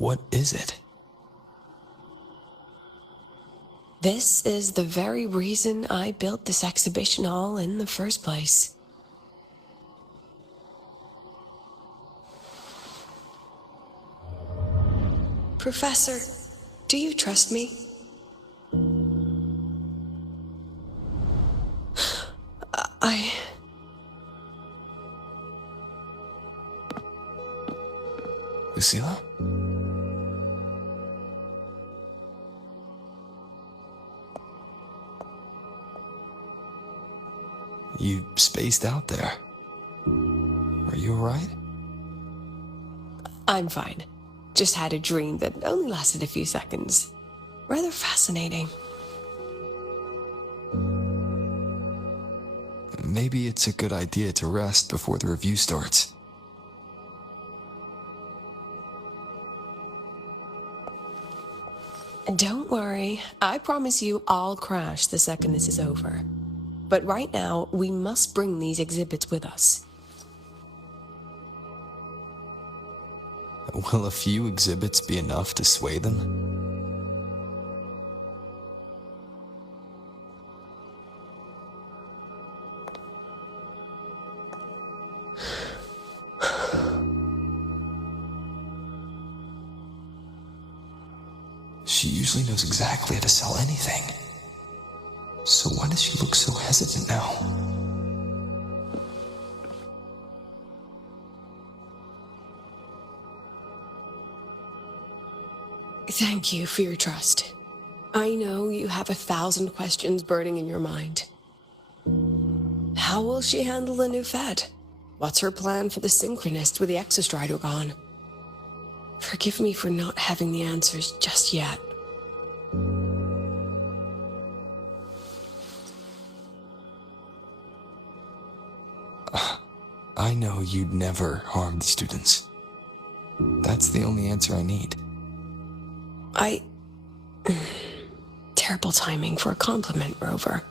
What is it? This is the very reason I built this exhibition hall in the first place. Professor, do you trust me? Lucilla? You spaced out there. Are you alright? I'm fine. Just had a dream that only lasted a few seconds. Rather fascinating. Maybe it's a good idea to rest before the review starts. Don't worry. I promise you I'll crash the second this is over. But right now, we must bring these exhibits with us. Will a few exhibits be enough to sway them? She usually knows exactly how to sell anything. So why does she look so hesitant now? Thank you for your trust. I know you have 1,000 questions burning in your mind. How will she handle the new Fed? What's her plan for the Synchronist with the Exostrider gone? Forgive me for not having the answers just yet. I know you'd never harm the students. That's the only answer I need. Terrible timing for a compliment, Rover.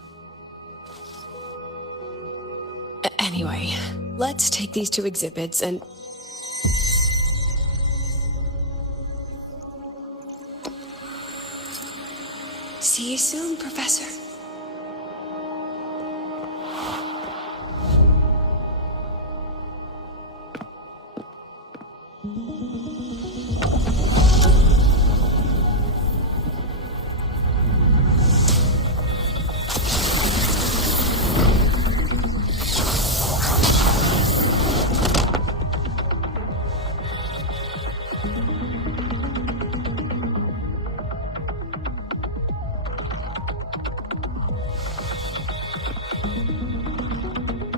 Anyway, let's take these 2 exhibits and... See you soon, Professor.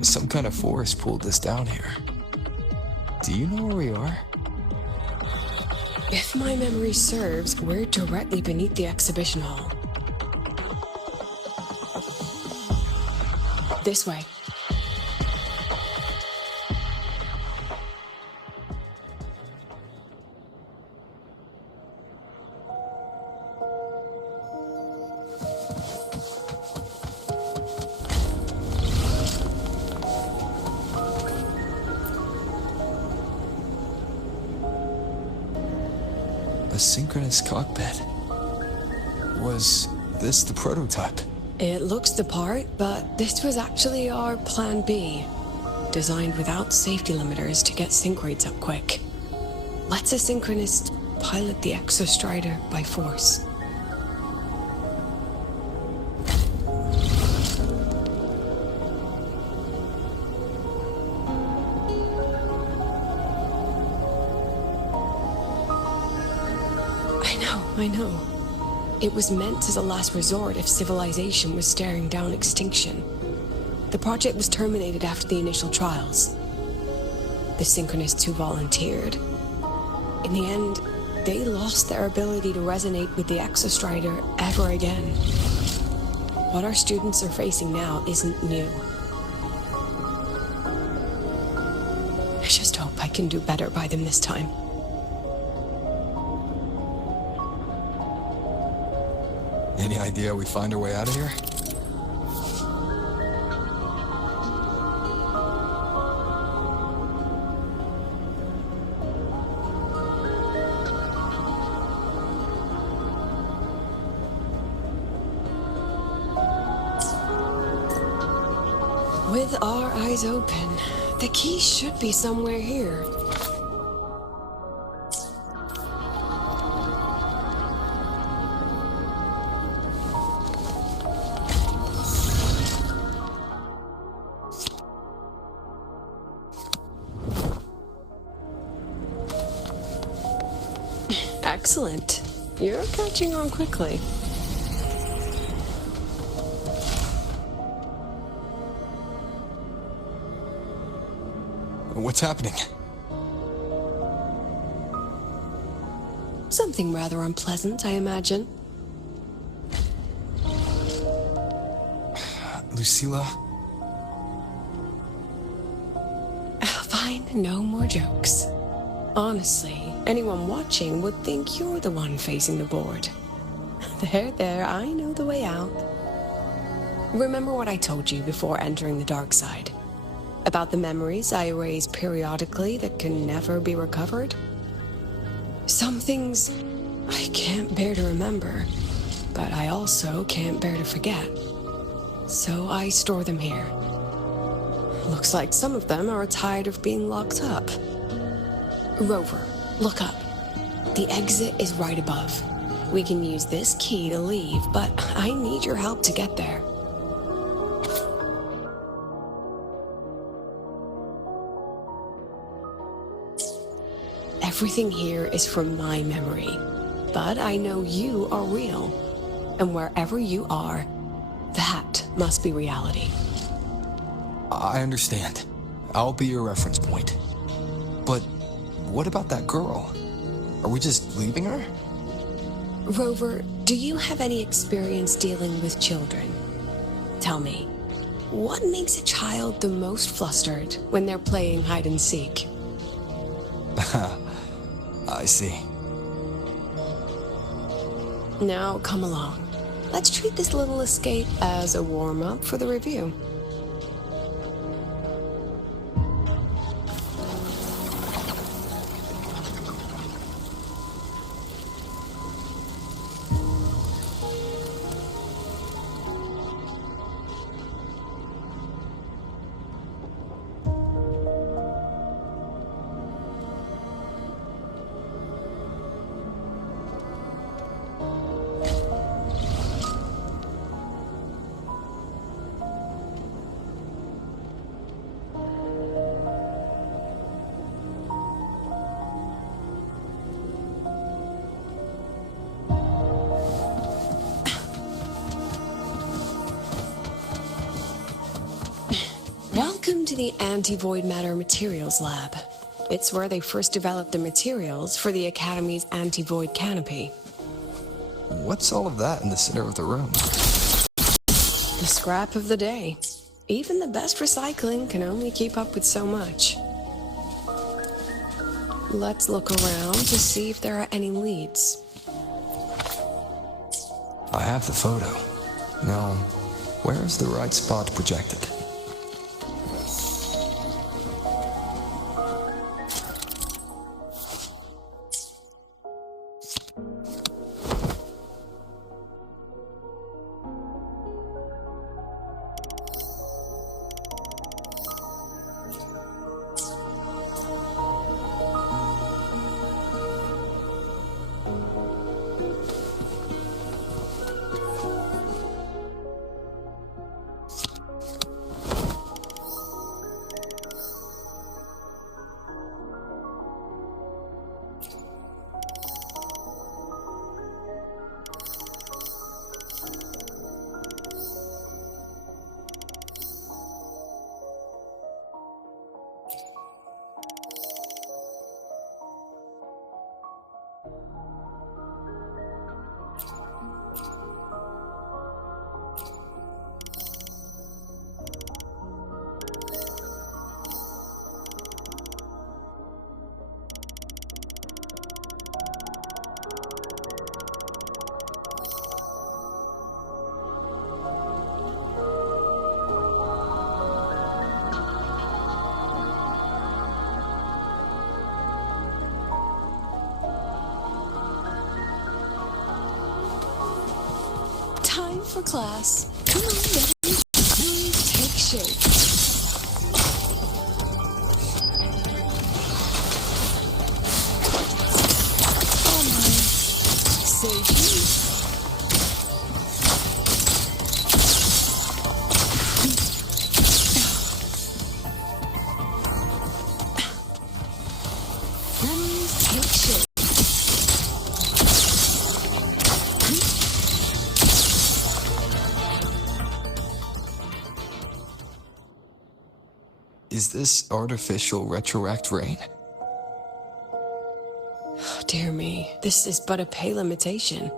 Some kind of force pulled us down here. Do you know where we are? If my memory serves, we're directly beneath the exhibition hall. This way. A synchronous cockpit. Was this the prototype? It looks the part, but this was actually our Plan B. Designed without safety limiters to get sync rates up quick. Lets a synchronist pilot the Exostrider by force. I know. It was meant as a last resort if civilization was staring down extinction. The project was terminated after the initial trials. The synchronists who volunteered, in the end, they lost their ability to resonate with the Exostrider ever again. What our students are facing now isn't new. I just hope I can do better by them this time. Any idea we find our way out of here? With our eyes open, the key should be somewhere here. Excellent. You're catching on quickly. What's happening? Something rather unpleasant, I imagine. Lucilla? Fine, no more jokes. Honestly, anyone watching would think you're the one facing the board. There, I know the way out. Remember what I told you before entering the dark side? About the memories I erase periodically that can never be recovered? Some things I can't bear to remember, but I also can't bear to forget. So I store them here. Looks like some of them are tired of being locked up. Rover, look up. The exit is right above. We can use this key to leave, but I need your help to get there. Everything here is from my memory, but I know you are real. And wherever you are, that must be reality. I understand. I'll be your reference point. But what about that girl? Are we just leaving her? Rover, do you have any experience dealing with children? Tell me, what makes a child the most flustered when they're playing hide and seek? I see. Now, come along. Let's treat this little escape as a warm-up for the review. Welcome to the Anti-Void Matter Materials Lab. It's where they first developed the materials for the Academy's anti-void canopy. What's all of that in the center of the room? The scrap of the day. Even the best recycling can only keep up with so much. Let's look around to see if there are any leads. I have the photo. Now, where is the right spot projected? Time for class. Come on, baby. Please take shape. Take shape. Is this artificial retroact rain? Dear me, this is but a pale imitation.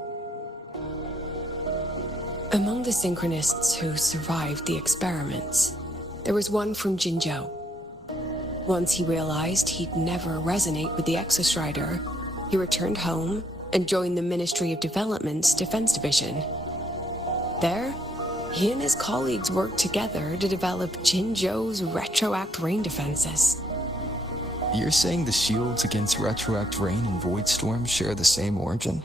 Among the synchronists who survived the experiments, there was one from Jinzhou. Once he realized he'd never resonate with the Exostrider, he returned home and joined the Ministry of Development's Defense Division. There, he and his colleagues worked together to develop Jinzhou's retroact rain defenses. You're saying the shields against retroact rain and void storms share the same origin?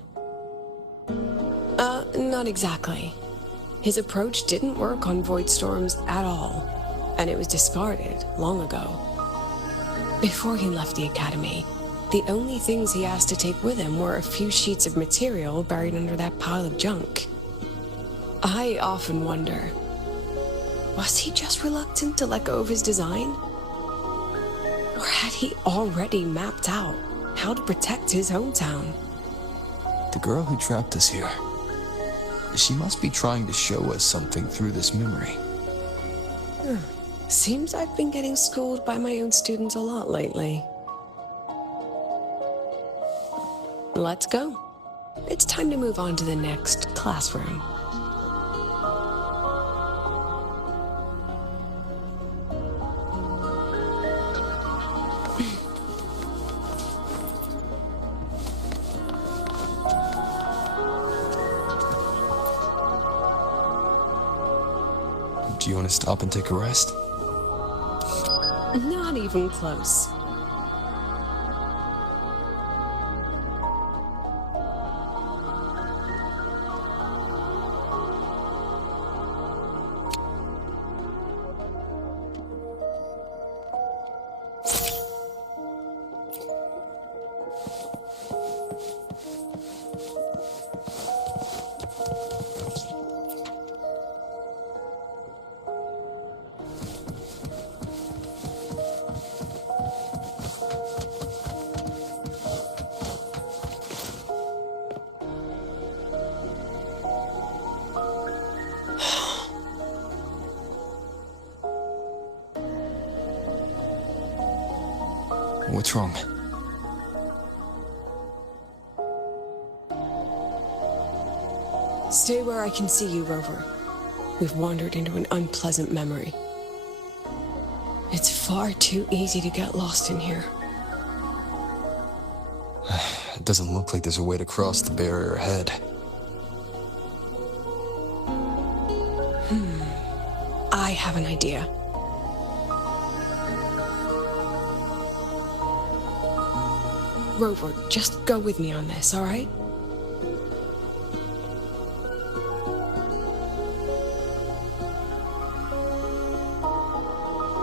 Not exactly. His approach didn't work on void storms at all, and it was discarded long ago. Before he left the academy, the only things he asked to take with him were a few sheets of material buried under that pile of junk. I often wonder, was he just reluctant to let go of his design? Or had he already mapped out how to protect his hometown? The girl who trapped us here, she must be trying to show us something through this memory. Seems I've been getting schooled by my own students a lot lately. Let's go. It's time to move on to the next classroom. Do you want to stop and take a rest? Not even close. What's wrong? Stay where I can see you, Rover. We've wandered into an unpleasant memory. It's far too easy to get lost in here. It doesn't look like there's a way to cross the barrier ahead. I have an idea. Rover, just go with me on this, all right?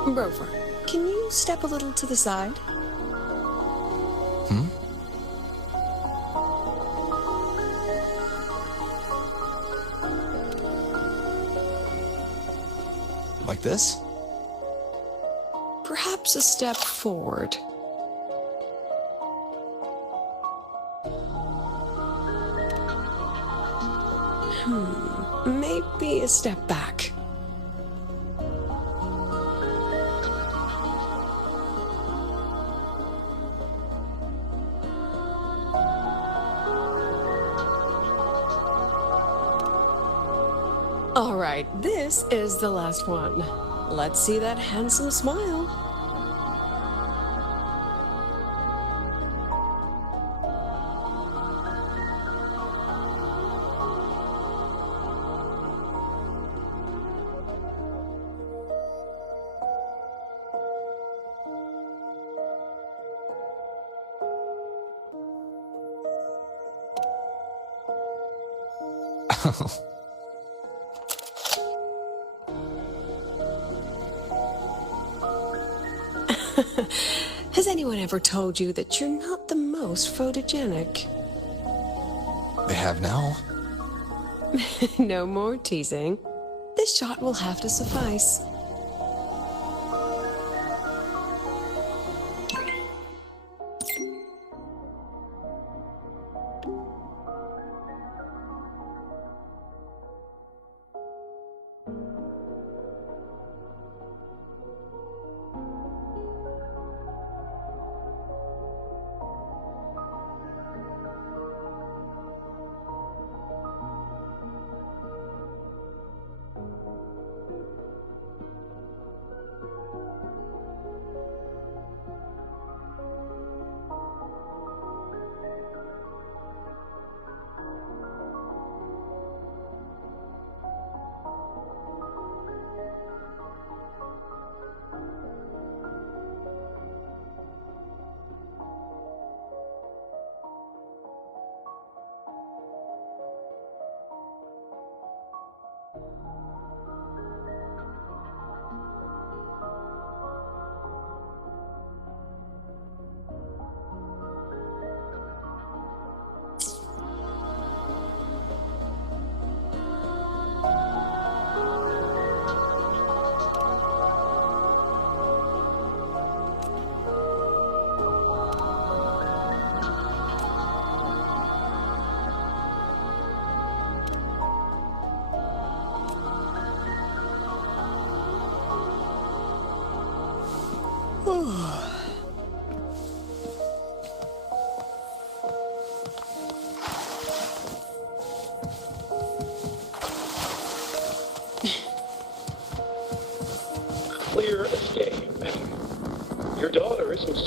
Rover, can you step a little to the side? Like this? Perhaps a step forward. Maybe a step back. All right, this is the last one. Let's see that handsome smile. Has anyone ever told you that you're not the most photogenic? They have now? No more teasing. This shot will have to suffice.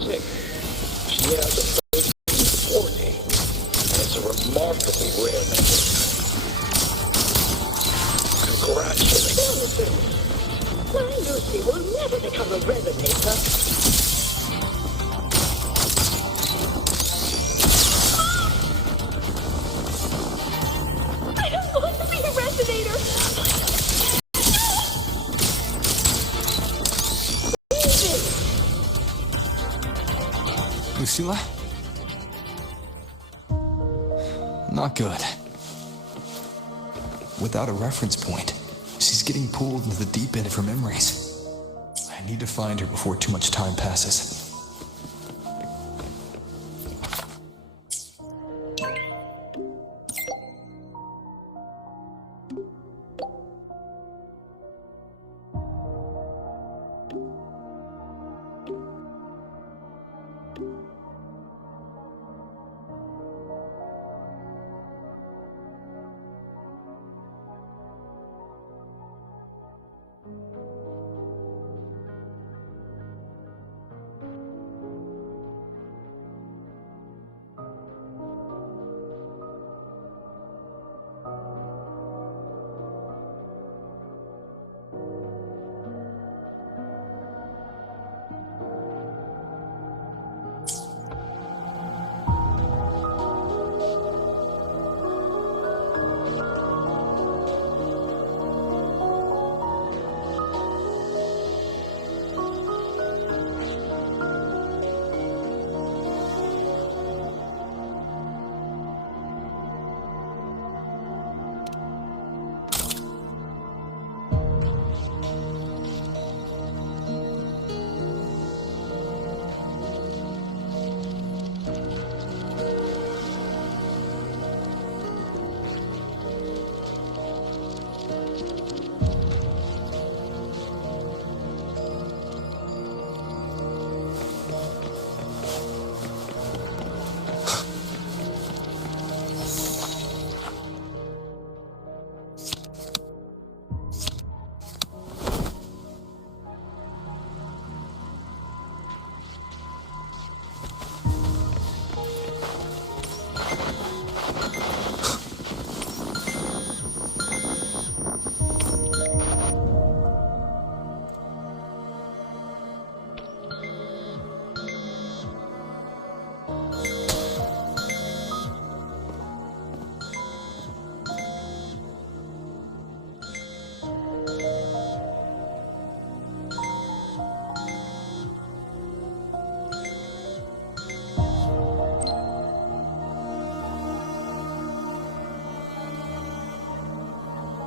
sick. She has a protein 40, and it's a remarkably rare member. Congratulations. My Lucy will never become a resonator. I don't want to be a resonator. Lucilla? Not good. Without a reference point, she's getting pulled into the deep end of her memories. I need to find her before too much time passes.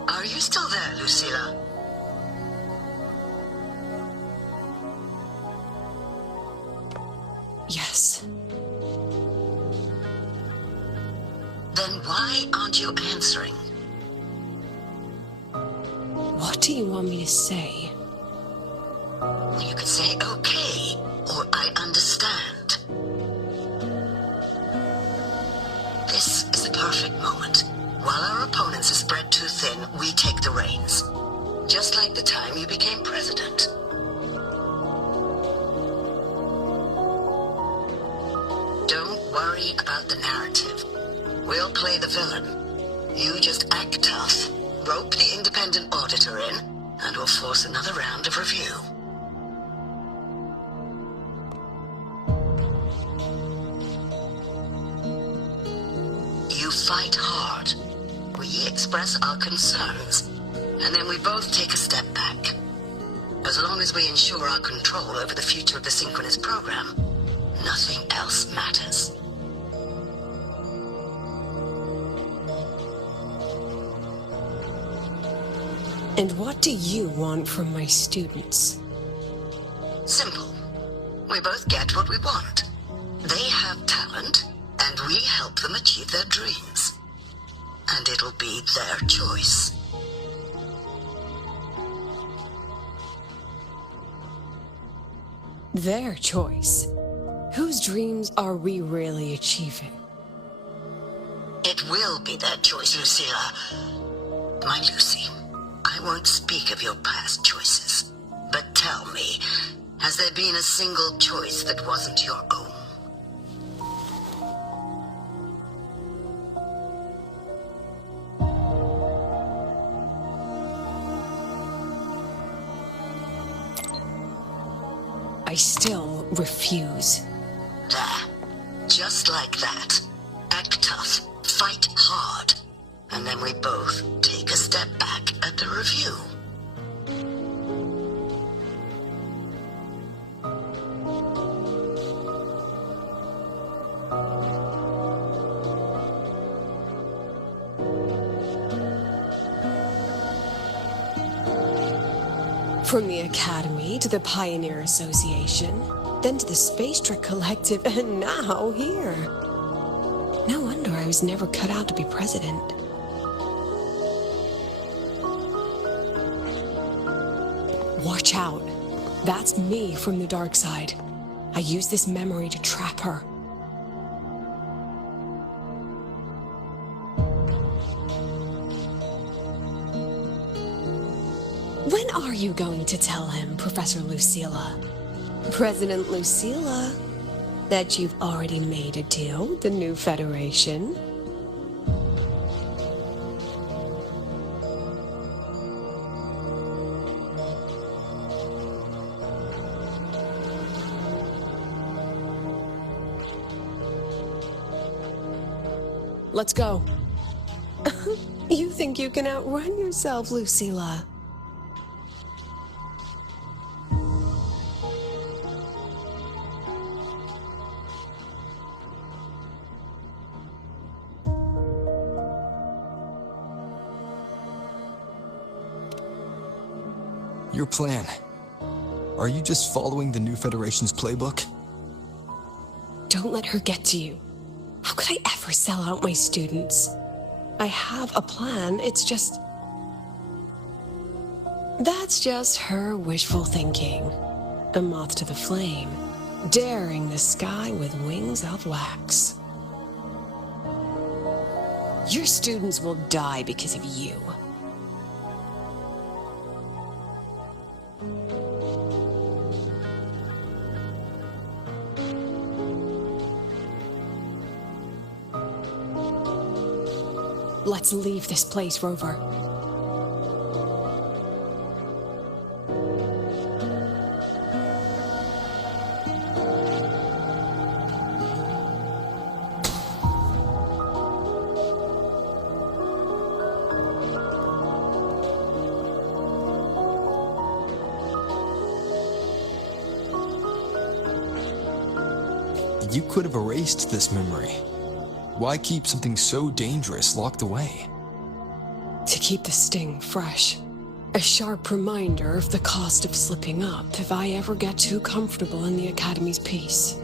Are you still there, Lucilla? Yes. Then why aren't you answering? What do you want me to say? Well, you could say okay, or I understand. This is the perfect moment. While our opponents are spread too thin, we take the reins. Just like the time you became president. Don't worry about the narrative. We'll play the villain. You just act tough, rope the independent auditor in, and we'll force another round of review. You fight hard. We express our concerns, and then we both take a step back. As long as we ensure our control over the future of the synchronous program, nothing else matters. And what do you want from my students? Simple. We both get what we want. They have talent, and we help them achieve their dreams. And it'll be their choice. Their choice? Whose dreams are we really achieving? It will be their choice, Lucilla. My Lucy, I won't speak of your past choices. But tell me, Has there been a single choice that wasn't your own? I still refuse. There. Just like that. Act tough, fight hard, and then we both take a step back at the review. From the Academy to the Pioneer Association, then to the Space Trick Collective, and now here. No wonder I was never cut out to be president. Watch out. That's me from the dark side. I use this memory to trap her. When are you going to tell him, Professor Lucilla? President Lucilla? That you've already made a deal with the new Federation? Let's go. You think you can outrun yourself, Lucilla? Your plan. Are you just following the new Federation's playbook? Don't let her get to you. How could I ever sell out my students? I have a plan, it's just... That's just her wishful thinking. A moth to the flame, daring the sky with wings of wax. Your students will die because of you. Let's leave this place, Rover. You could have erased this memory. Why keep something so dangerous locked away? To keep the sting fresh. A sharp reminder of the cost of slipping up if I ever get too comfortable in the Academy's peace.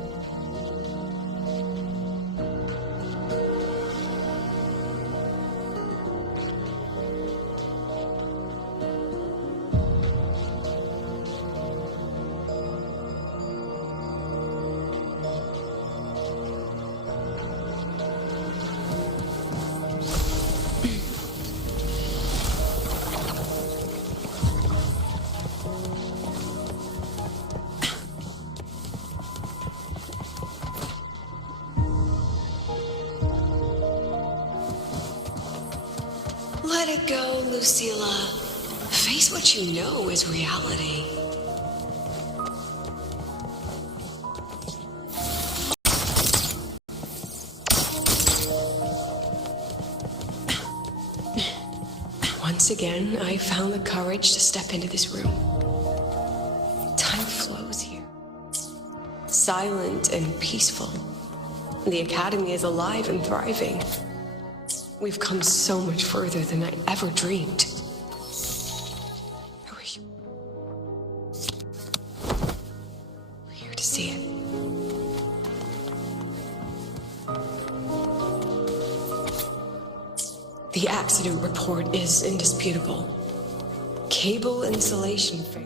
Let it go, Lucilla. Face what you know is reality. Once again, I found the courage to step into this room. Time flows here. Silent and peaceful. The Academy is alive and thriving. We've come so much further than I ever dreamed. Who are you? We're here to see it. The accident report is indisputable. Cable insulation failure.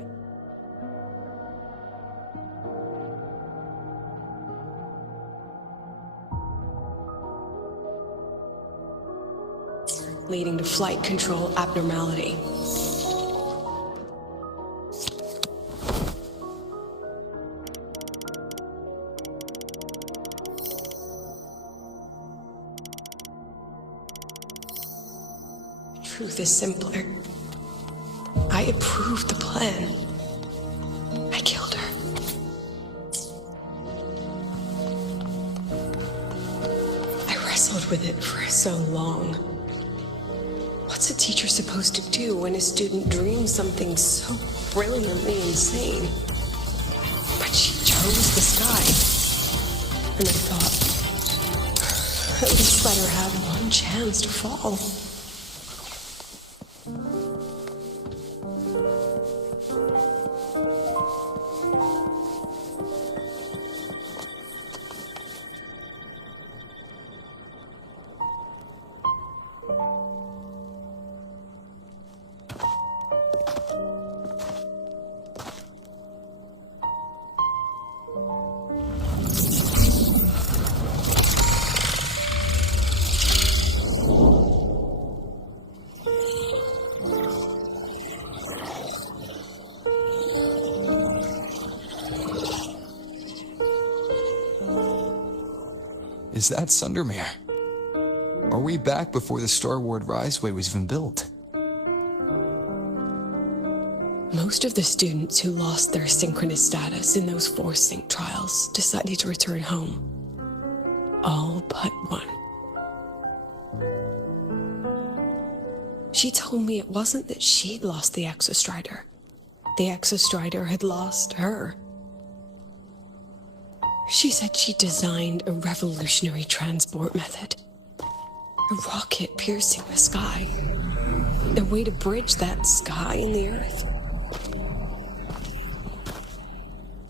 Leading to flight control abnormality. truth is simpler. I approved the plan. I killed her. I wrestled with it for so long. What's a teacher supposed to do when a student dreams something so brilliantly insane? But she chose the sky. And I thought, at least let her have one chance to fall. Is that Sundermere? Are we back before the Star Ward Riseway was even built? Most of the students who lost their synchronous status in those force sync trials decided to return home. All but one. She told me it wasn't that she'd lost the Exostrider. The Exostrider had lost her. She said she designed a revolutionary transport method. A rocket piercing the sky. A way to bridge that sky and the Earth.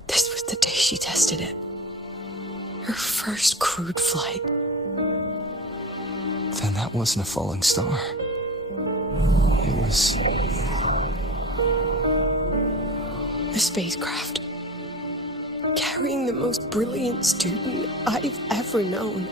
This was the day she tested it. Her first crewed flight. Then that wasn't a falling star. It was... a spacecraft. Carrying the most brilliant student I've ever known.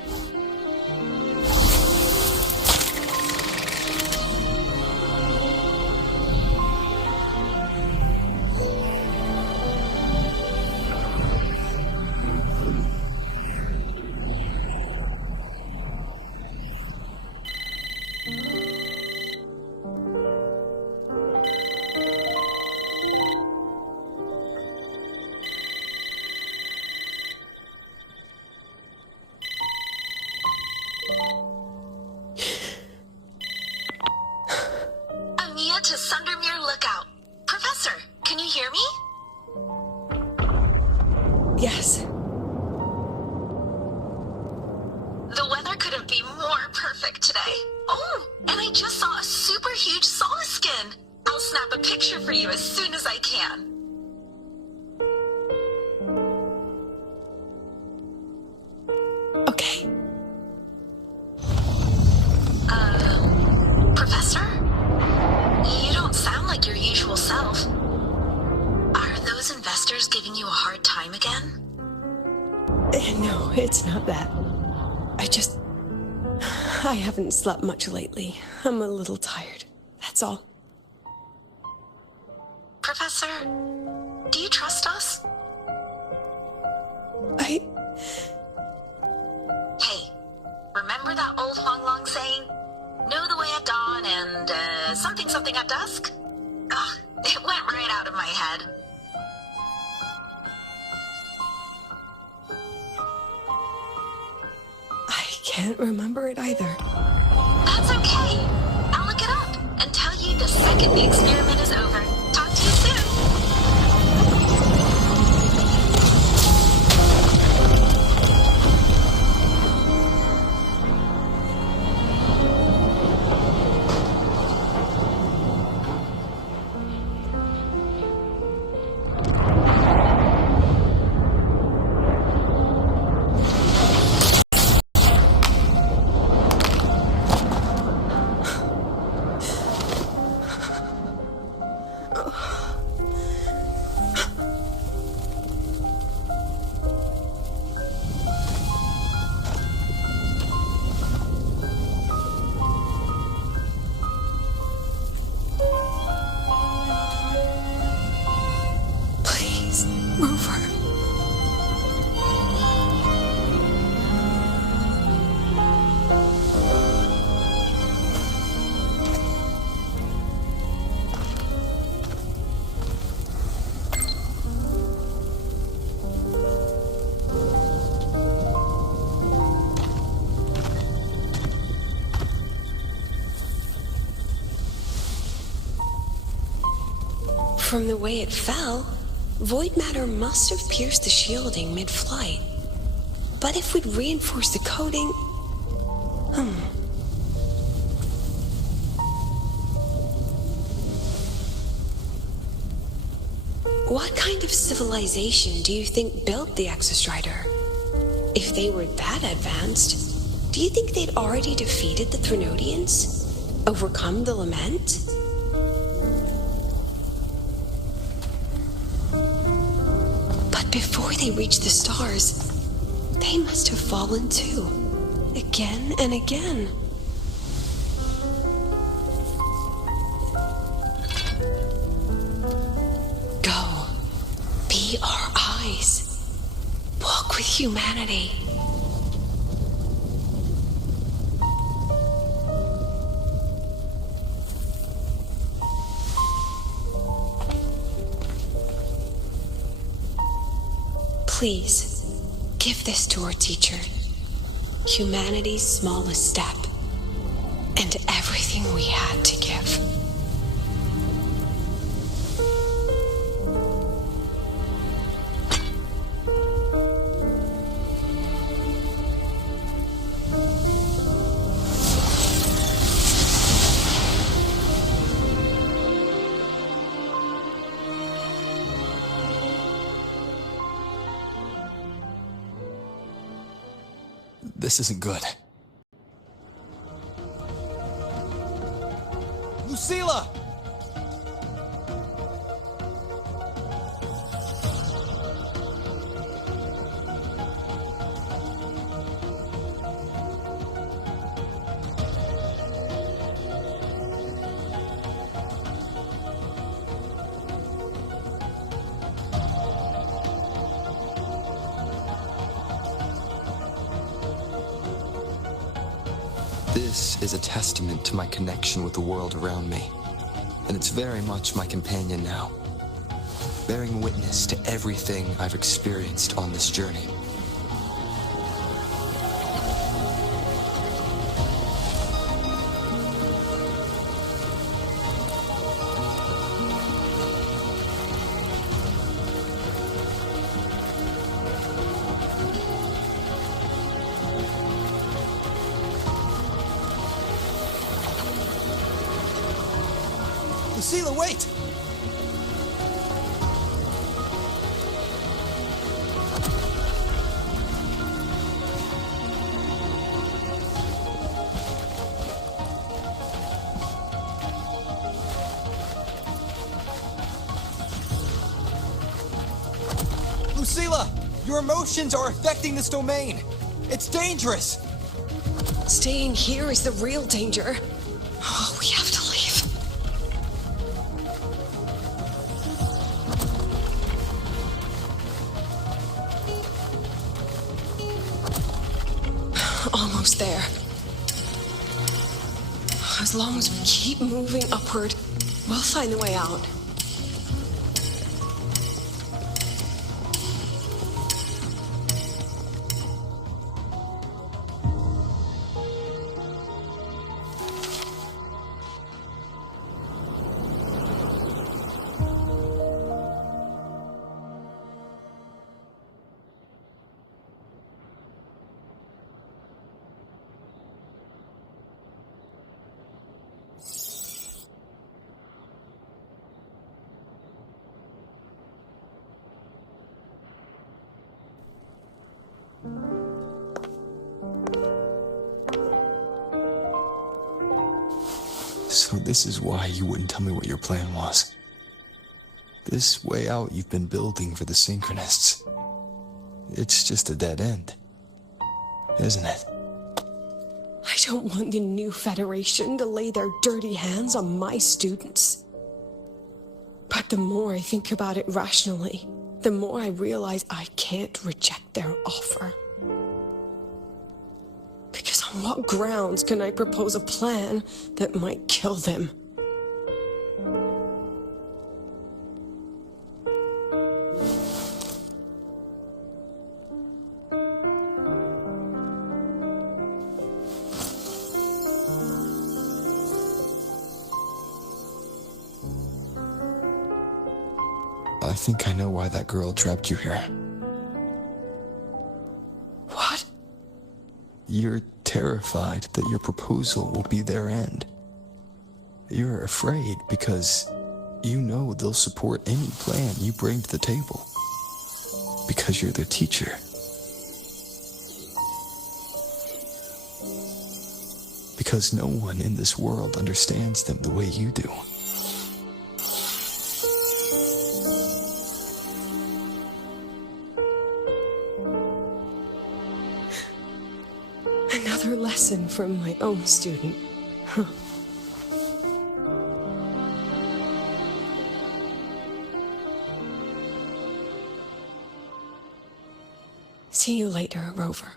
To Sundermere Lookout. Professor, can you hear me? Yes. The weather couldn't be more perfect today. Oh, and I just saw a super huge Solace skin. I'll snap a picture for you as soon as I can. Okay. Professor? You don't sound like your usual self. Are those investors giving you a hard time again? No, it's not that. I haven't slept much lately. I'm a little tired. That's all. Professor, do you trust us? I... Hey, remember that old Huang Long saying? Know the way at dawn and, something at dusk? Ugh, it went right out of my head. I can't remember it either. That's okay. I'll look it up and tell you the second the experiment is over. Talk to you soon. Ugh. From the way it fell, void matter must have pierced the shielding mid-flight. But if we'd reinforced the coating... What kind of civilization do you think built the Exostrider? If they were that advanced, do you think they'd already defeated the Threnodians? Overcome the Lament? But before they reached the stars, they must have fallen too. Again and again. Go. Be our eyes. Walk with humanity. Please, give this to our teacher. Humanity's smallest step, and everything we had to give. This isn't good. Lucilla! This is a testament to my connection with the world around me, and it's very much my companion now, bearing witness to everything I've experienced on this journey. Lucilla, wait! Lucilla! Your emotions are affecting this domain! It's dangerous! Staying here is the real danger. Oh, we have to leave. Almost there. As long as we keep moving upward, we'll find the way out. So this is why you wouldn't tell me what your plan was. This way out you've been building for the Synchronists. It's just a dead end, isn't it? I don't want the new Federation to lay their dirty hands on my students. But the more I think about it rationally, the more I realize I can't reject their offer. Because on what grounds can I propose a plan that might kill them? I think I know why that girl trapped you here. What? You're terrified that your proposal will be their end. You're afraid because you know they'll support any plan you bring to the table. Because you're their teacher. Because no one in this world understands them the way you do. Another lesson from my own student. Huh. See you later, Rover.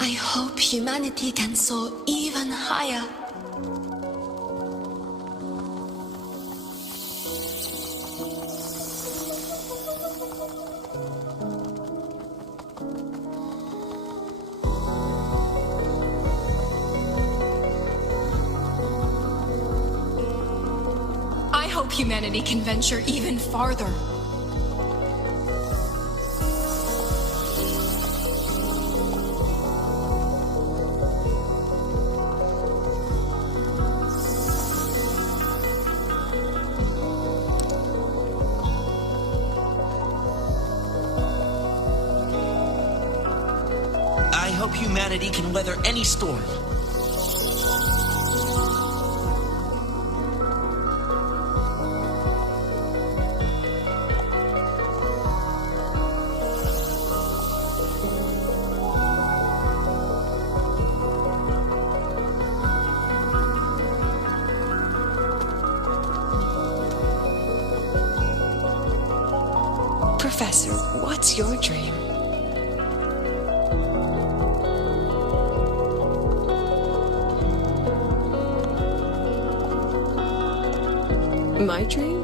I hope humanity can soar even higher. I hope humanity can venture even farther. I hope humanity can weather any storm. Professor, what's your dream? My dream?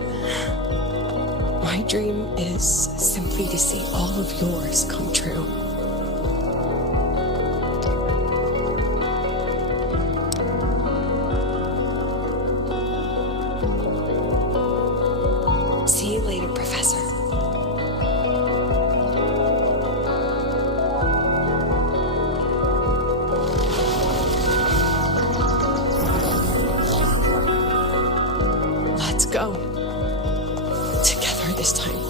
My dream is simply to see all of yours come true. See you later, Professor. Let's go. Together this time.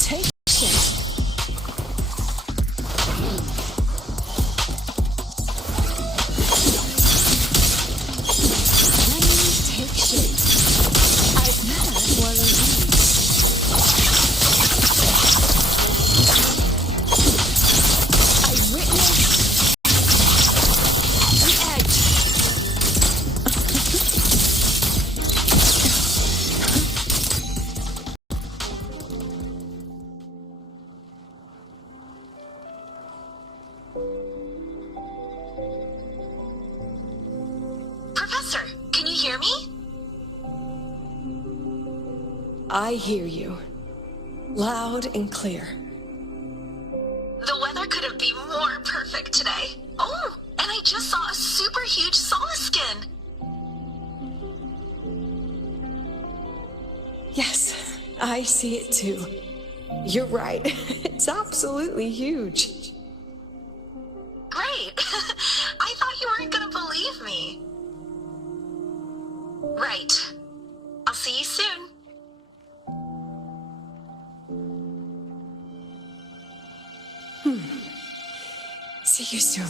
Take shape. Take shape. I've never one of these. hear me? I hear you. Loud and clear. The weather couldn't be more perfect today. Oh, and I just saw a super huge Solaskin. Yes, I see it too. You're right. It's absolutely huge. Great. I thought you weren't gonna believe me. Right. I'll see you soon. See you soon.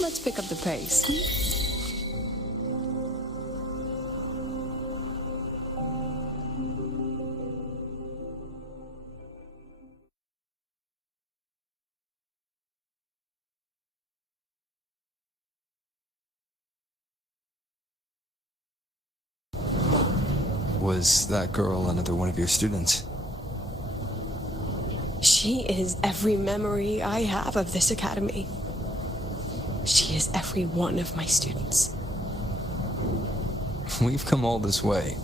Let's pick up the pace. Was that girl another one of your students? She is every memory I have of this academy. She is every one of my students. We've come all this way,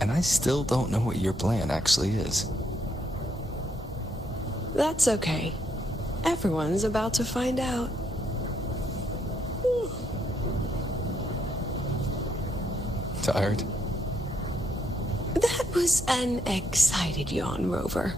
and I still don't know what your plan actually is. That's okay. Everyone's about to find out. Tired? That was an excited yawn, Rover.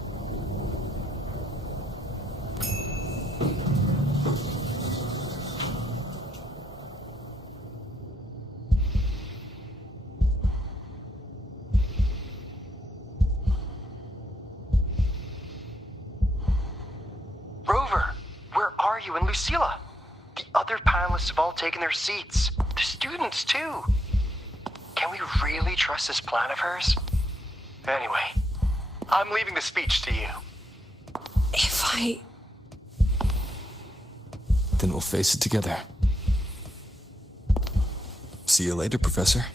Rover, where are you and Lucilla? The other panelists have all taken their seats. The students, too. Can we really trust this plan of hers? Anyway, I'm leaving the speech to you. Then we'll face it together. See you later, Professor.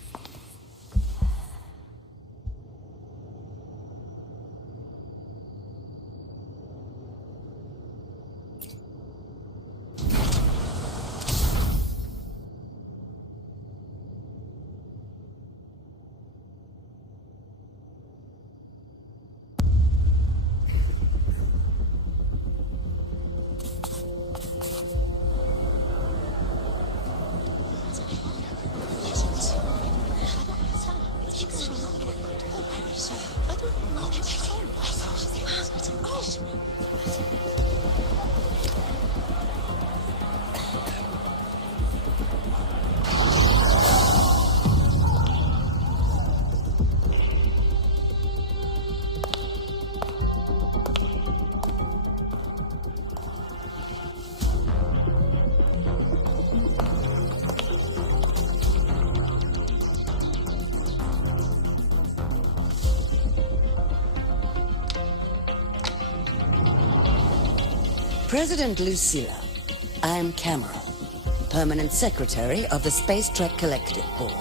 President Lucilla, I'm Cameron, Permanent Secretary of the Space Trek Collective Board.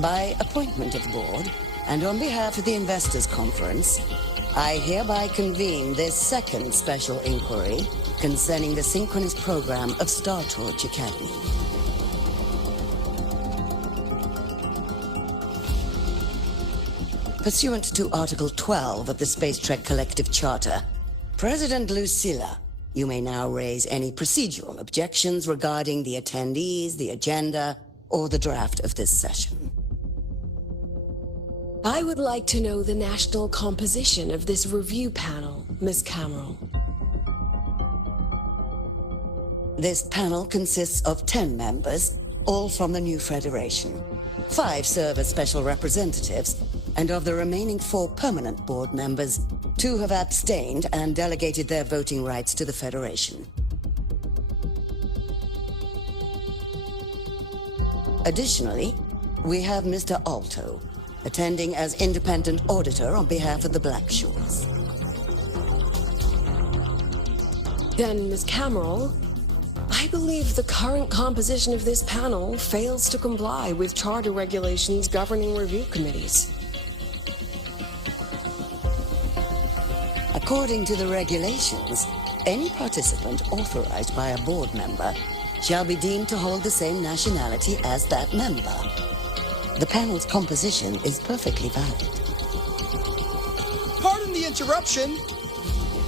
By appointment of the board, and on behalf of the Investors Conference, I hereby convene this second special inquiry concerning the synchronous program of Star Torch Academy. Pursuant to Article 12 of the Space Trek Collective Charter, President Lucilla, you may now raise any procedural objections regarding the attendees, the agenda, or the draft of this session. I would like to know the national composition of this review panel, Miss Cameron. This panel consists of 10 members, all from the new Federation. 5 serve as special representatives, and of the remaining 4 permanent board members, 2 have abstained and delegated their voting rights to the Federation. Additionally, we have Mr. Alto, attending as independent auditor on behalf of the Black Shores. Then, Ms. Cameron, I believe the current composition of this panel fails to comply with charter regulations governing review committees. According to the regulations, any participant authorized by a board member shall be deemed to hold the same nationality as that member. The panel's composition is perfectly valid. Pardon the interruption.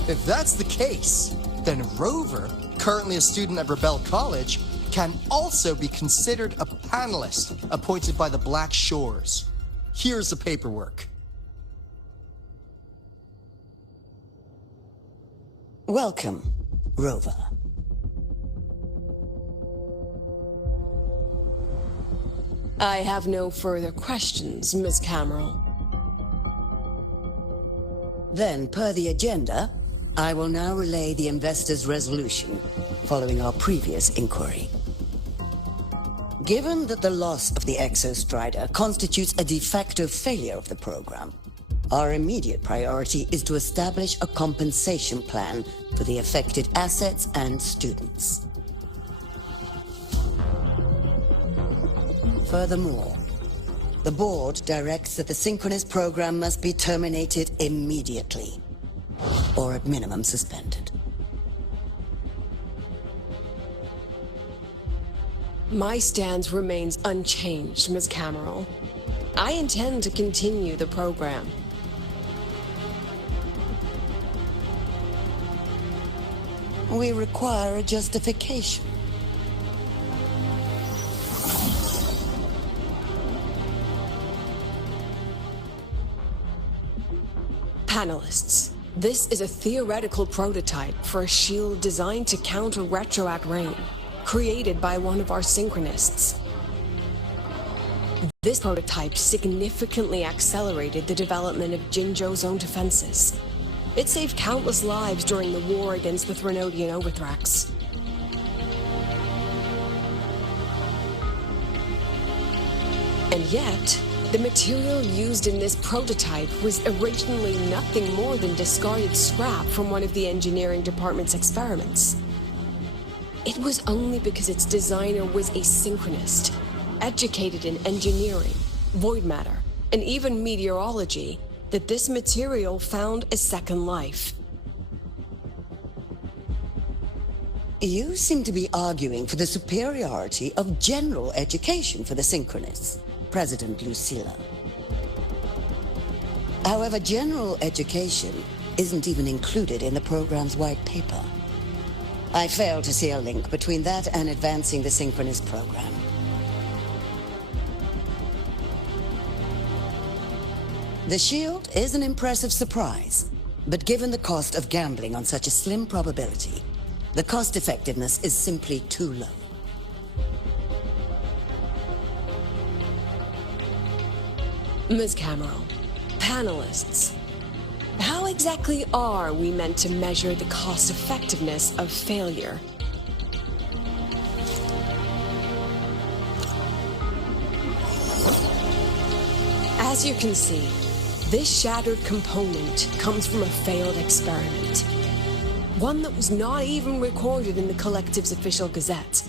If that's the case, then Rover, currently a student at Rebel College, can also be considered a panelist appointed by the Black Shores. Here's the paperwork. Welcome, Rover. I have no further questions, Ms. Cameron. Then, per the agenda, I will now relay the investors' resolution following our previous inquiry. Given that the loss of the Exostrider constitutes a de facto failure of the program, our immediate priority is to establish a compensation plan for the affected assets and students. Furthermore, the board directs that the synchronous program must be terminated immediately, or at minimum suspended. My stance remains unchanged, Ms. Cameron. I intend to continue the program. We require a justification. Panelists, this is a theoretical prototype for a shield designed to counter retroact rain, created by one of our synchronists. This prototype significantly accelerated the development of Jinzhou's own defenses. It saved countless lives during the war against the Threnodian Overthrax. And yet, the material used in this prototype was originally nothing more than discarded scrap from one of the engineering department's experiments. It was only because its designer was a synchronist, educated in engineering, void matter, and even meteorology, that this material found a second life. You seem to be arguing for the superiority of general education for the synchronists, President Lucilla. However, general education isn't even included in the program's white paper. I fail to see a link between that and advancing the synchronous program. The shield is an impressive surprise, but given the cost of gambling on such a slim probability, the cost effectiveness is simply too low. Ms. Cameron, panelists, how exactly are we meant to measure the cost effectiveness of failure? As you can see, this shattered component comes from a failed experiment. One that was not even recorded in the Collective's official gazette.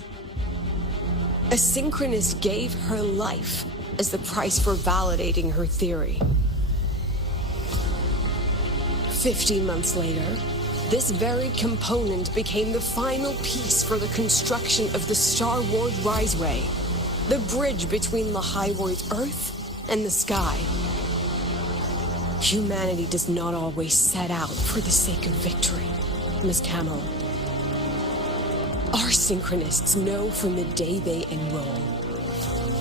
A synchronist gave her life as the price for validating her theory. 15 months later, this very component became the final piece for the construction of the Star Ward Riseway, the bridge between Lahai Ward's Earth and the sky. Humanity does not always set out for the sake of victory, Ms. Cameron. Our synchronists know from the day they enroll.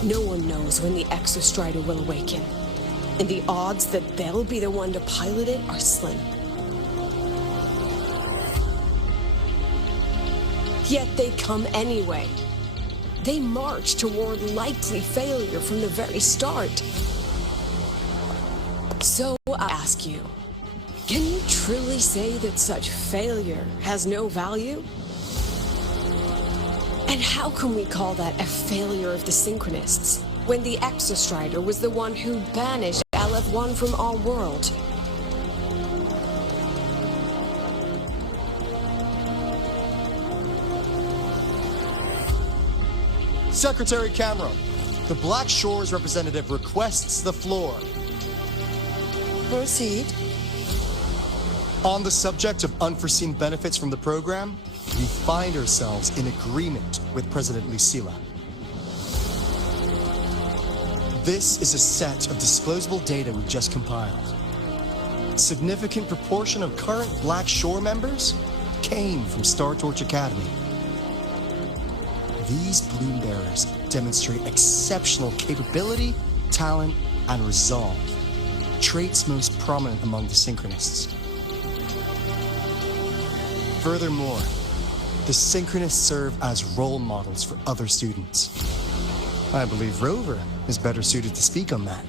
No one knows when the Exostrider will awaken, and the odds that they'll be the one to pilot it are slim. Yet they come anyway. They march toward likely failure from the very start. So I ask you, can you truly say that such failure has no value? And how can we call that a failure of the Synchronists, when the Exostrider was the one who banished LF1 from our world? Secretary Cameron, the Black Shores representative requests the floor. Proceed. On the subject of unforeseen benefits from the program, we find ourselves in agreement with President Lucilla. This is a set of disclosable data we just compiled. A significant proportion of current Black Shore members came from Star Torch Academy. These Bloom Bearers demonstrate exceptional capability, talent, and resolve, traits most prominent among the Synchronists. Furthermore, the Synchronists serve as role models for other students. I believe Rover is better suited to speak on that.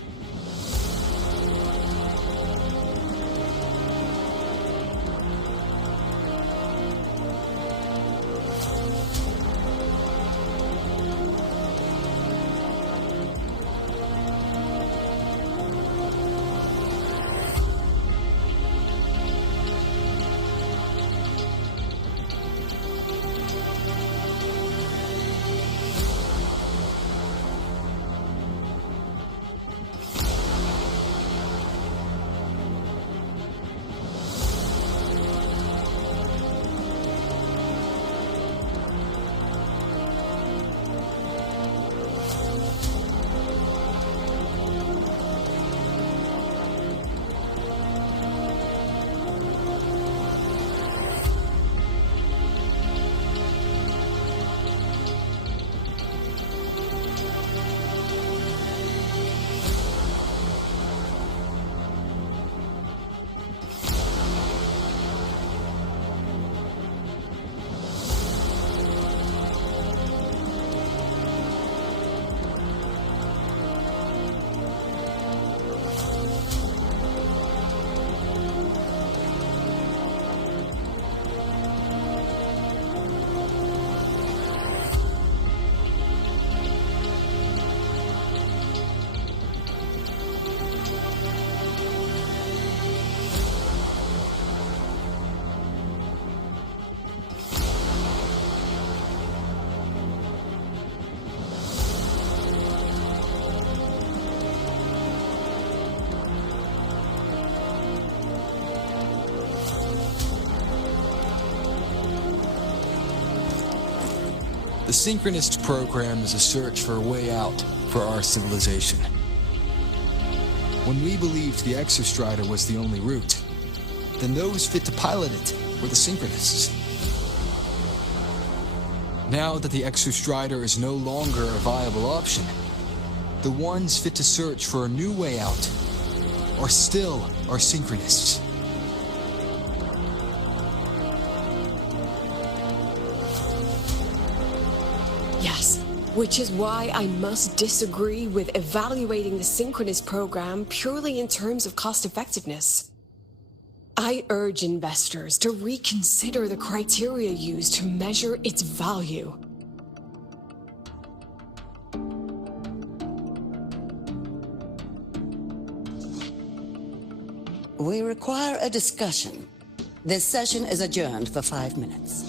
The Synchronist program is a search for a way out for our civilization. When we believed the Exostrider was the only route, then those fit to pilot it were the Synchronists. Now that the Exostrider is no longer a viable option, the ones fit to search for a new way out are still our Synchronists. Yes, which is why I must disagree with evaluating the Synchronist program purely in terms of cost effectiveness. I urge investors to reconsider the criteria used to measure its value. We require a discussion. This session is adjourned for 5 minutes.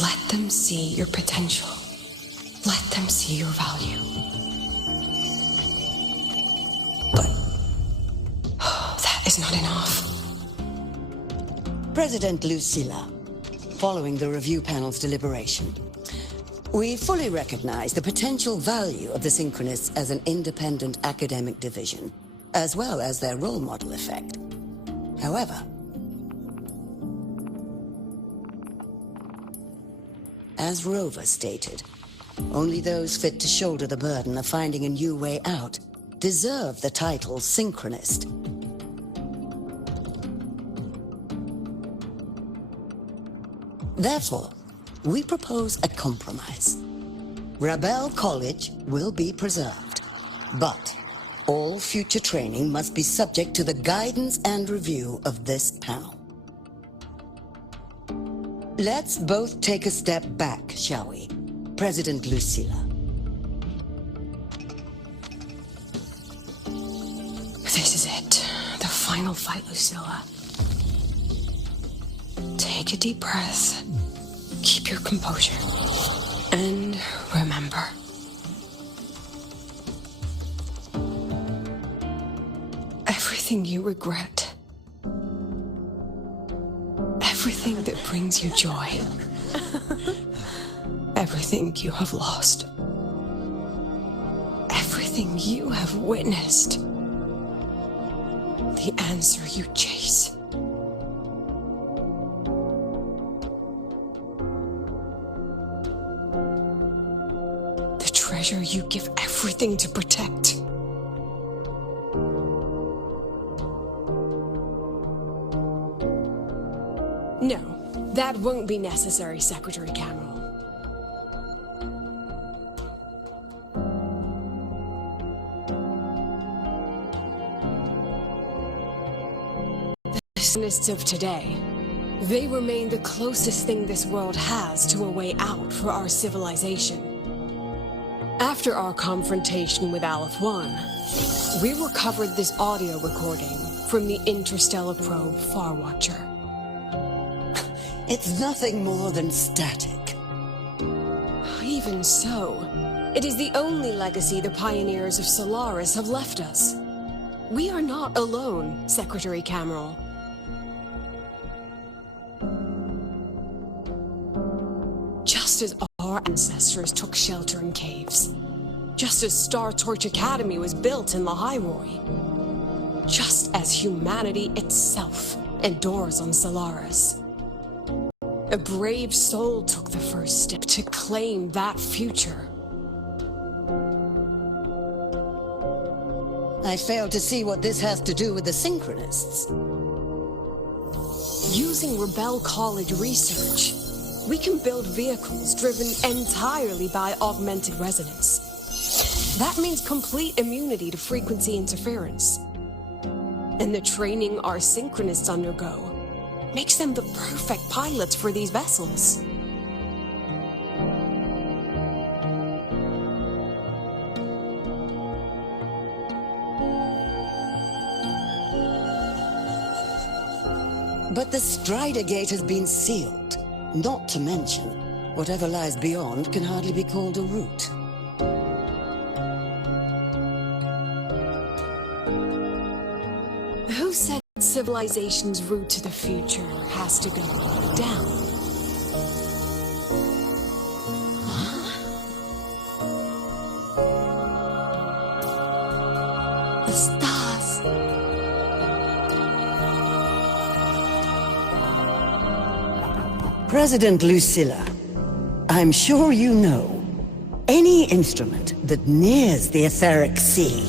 Let them see your potential. Let them see your value. But that is not enough. President Lucilla, following the review panel's deliberation, we fully recognize the potential value of the Synchronists as an independent academic division, as well as their role model effect. However, As Rover stated, only those fit to shoulder the burden of finding a new way out deserve the title Synchronist. Therefore, we propose a compromise. Rebel College will be preserved, but all future training must be subject to the guidance and review of this panel. Let's both take a step back, shall we? President Lucilla. This is it. The final fight, Lucilla. Take a deep breath. Keep your composure. And remember. Everything you regret. Everything that brings you joy. Everything you have lost. Everything you have witnessed. The answer you chase. The treasure you give everything to protect. No, that won't be necessary, Secretary Cameron. The Synchronists of today, they remain the closest thing this world has to a way out for our civilization. After our confrontation with Aleph 1, we recovered this audio recording from the interstellar probe Farwatcher. It's nothing more than static. Even so, it is the only legacy the pioneers of Solaris have left us. We are not alone, Secretary Cameron. Just as our ancestors took shelter in caves, just as Star Torch Academy was built in Lahairoi, just as humanity itself endures on Solaris. A brave soul took the first step to claim that future. I fail to see what this has to do with the Synchronists. Using Rebel College research, we can build vehicles driven entirely by augmented resonance. That means complete immunity to frequency interference. And the training our Synchronists undergo makes them the perfect pilots for these vessels. But the Strider Gate has been sealed. Not to mention, whatever lies beyond can hardly be called a route. Who said civilization's route to the future has to go down? The stars. President Lucilla, I'm sure you know, any instrument that nears the etheric sea.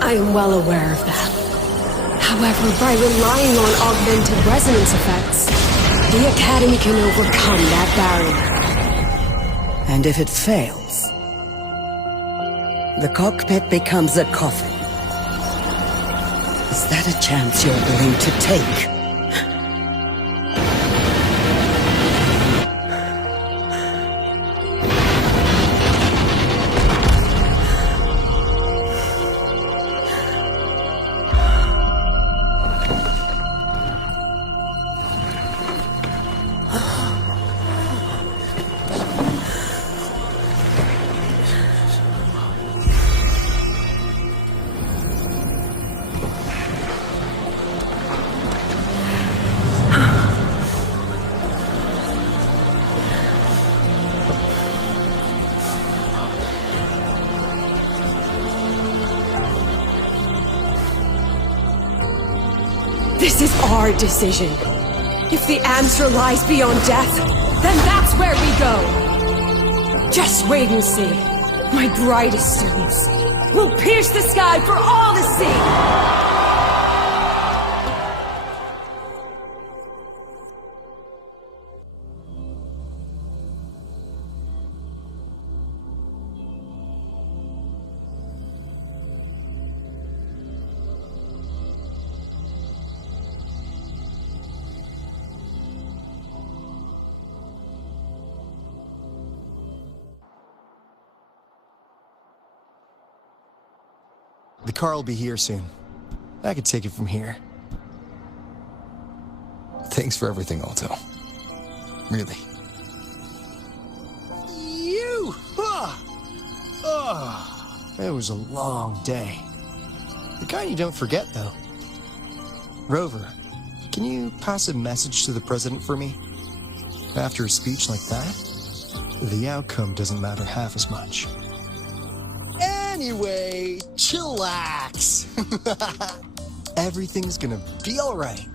I am well aware of that. However, by relying on augmented resonance effects, the Academy can overcome that barrier. And if it fails, the cockpit becomes a coffin. Is that a chance you're willing to take? This is our decision. If the answer lies beyond death, then that's where we go. Just wait and see. My brightest students will pierce the sky for all to see. The car will be here soon. I could take it from here. Thanks for everything, Alto. Really. You! It was a long day. The kind you don't forget, though. Rover, can you pass a message to the president for me? After a speech like that, the outcome doesn't matter half as much. Anyway, chillax. Everything's gonna be all right.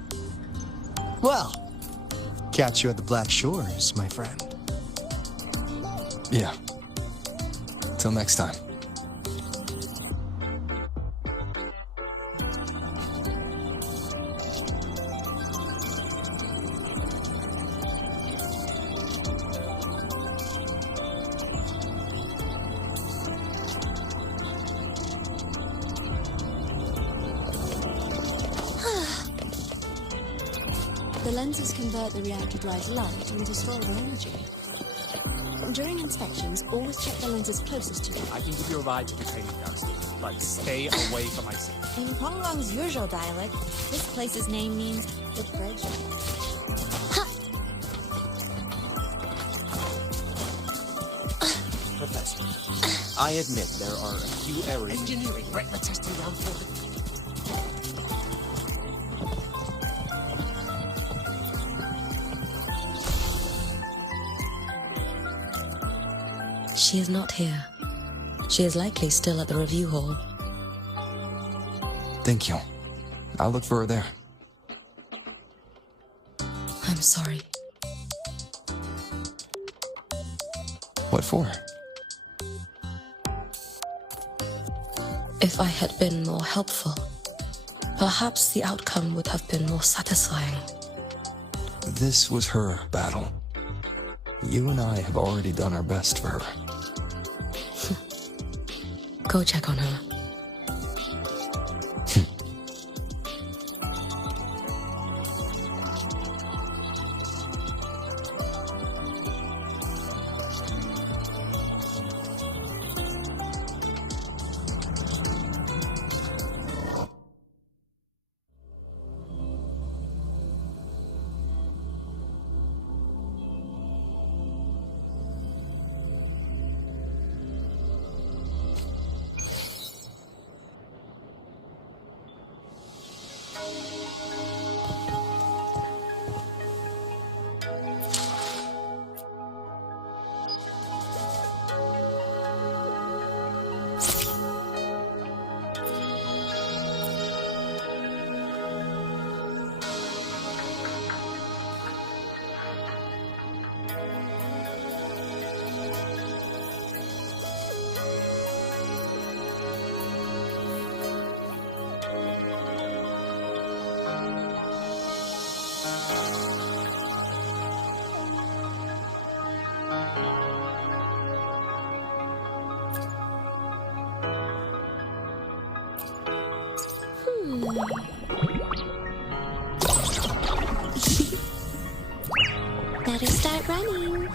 Well, catch you at the Black Shores, my friend. Yeah. Till next time. The lenses convert the reactor drive's light into storeable energy. During inspections, always check the lenses closest to you. I can give you a ride to the training grounds, but stay away from my seat. In Konglong's usual dialect, this place's name means the bridge. Professor, I admit there are a few errors. Engineering, right? The testing ground for it. She is not here. She is likely still at the review hall. Thank you. I'll look for her there. I'm sorry. What for? If I had been more helpful, perhaps the outcome would have been more satisfying. This was her battle. You and I have already done our best for her. Go check on her. Better start running.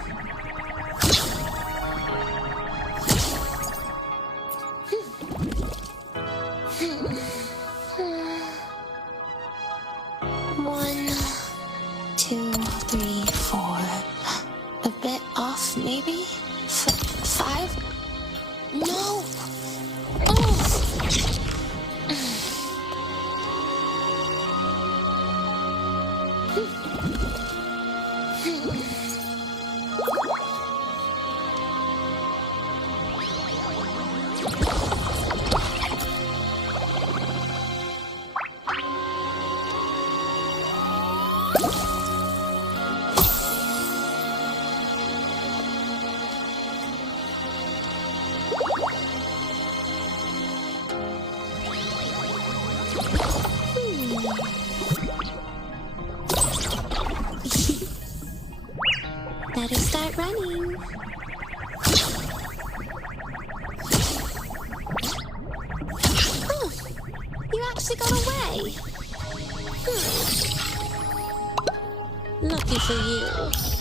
One, two, three, four. A bit off, maybe? Five? No! for you.